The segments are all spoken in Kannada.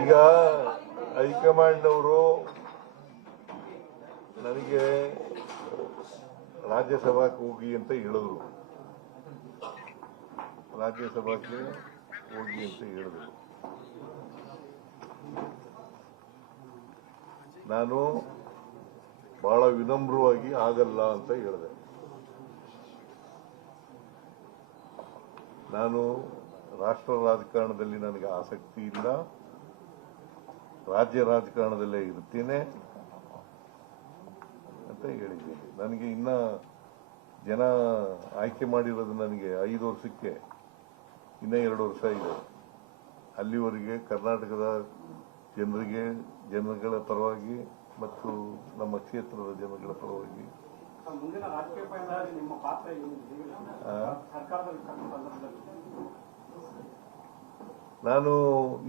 ಈಗ ಹೈಕಮಾಂಡ್ ಅವರು ನನಗೆ ರಾಜ್ಯಸಭಾಕ್ಕೆ ಹೋಗಿ ಅಂತ ಹೇಳಿದ್ರು. ರಾಜ್ಯಸಭಾಕ್ಕೆ ಹೋಗಿ ಅಂತ ಹೇಳಿದ್ರು. ನಾನು ಬಹಳ ವಿನಮ್ರವಾಗಿ ಆಗಲ್ಲ ಅಂತ ಹೇಳಿದೆ. ನಾನು ರಾಷ್ಟ್ರ ರಾಜಕಾರಣದಲ್ಲಿ ನನಗೆ ಆಸಕ್ತಿ ಇಲ್ಲ, ರಾಜ್ಯ ರಾಜಕಾರಣದಲ್ಲೇ ಇರ್ತೀನಿ ಅಂತ ಹೇಳಿದ್ದೀನಿ. ನನಗೆ ಇನ್ನ ಜನ ಆಯ್ಕೆ ಮಾಡಿರೋದು ನನಗೆ 5 ವರ್ಷಕ್ಕೆ, ಇನ್ನ 2 ವರ್ಷ ಇದೆ. ಅಲ್ಲಿವರೆಗೆ ಕರ್ನಾಟಕದ ಜನಗಳ ಪರವಾಗಿ ಮತ್ತು ನಮ್ಮ ಕ್ಷೇತ್ರದ ಜನಗಳ ಪರವಾಗಿ ನಾನು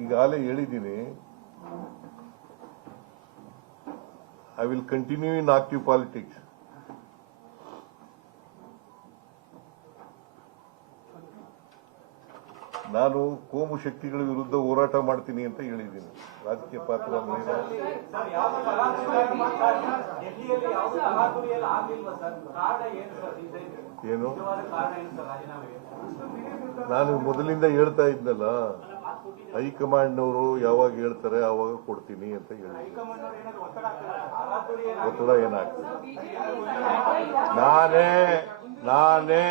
ಈಗಾಗಲೇ ಹೇಳಿದ್ದೀನಿ. I will continue in active politics. ನಾನು ಕೋಮು ಶಕ್ತಿಗಳ ವಿರುದ್ಧ ಹೋರಾಟ ಮಾಡ್ತೀನಿ ಅಂತ ಹೇಳಿದ್ದೀನಿ. ರಾಜಕೀಯ ಪಾತ್ರ ಏನು ನಾನು ಮೊದಲಿಂದ ಹೇಳ್ತಾ ಇದ್ನಲ್ಲ, ಹೈಕಮಾಂಡ್ನವರು ಯಾವಾಗ ಹೇಳ್ತಾರೆ ಆವಾಗ ಕೊಡ್ತೀನಿ ಅಂತ ಹೇಳಿದ್ದೀನಿ. ಒತ್ತಡ ಏನಾಗ್ತದೆ? ನಾನೇ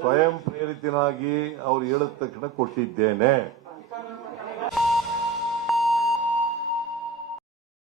ಸ್ವಯಂ ಪ್ರೇರಿತನಾಗಿ ಅವ್ರು ಹೇಳಿದ ತಕ್ಷಣ ಕೊಟ್ಟಿದ್ದೇನೆ.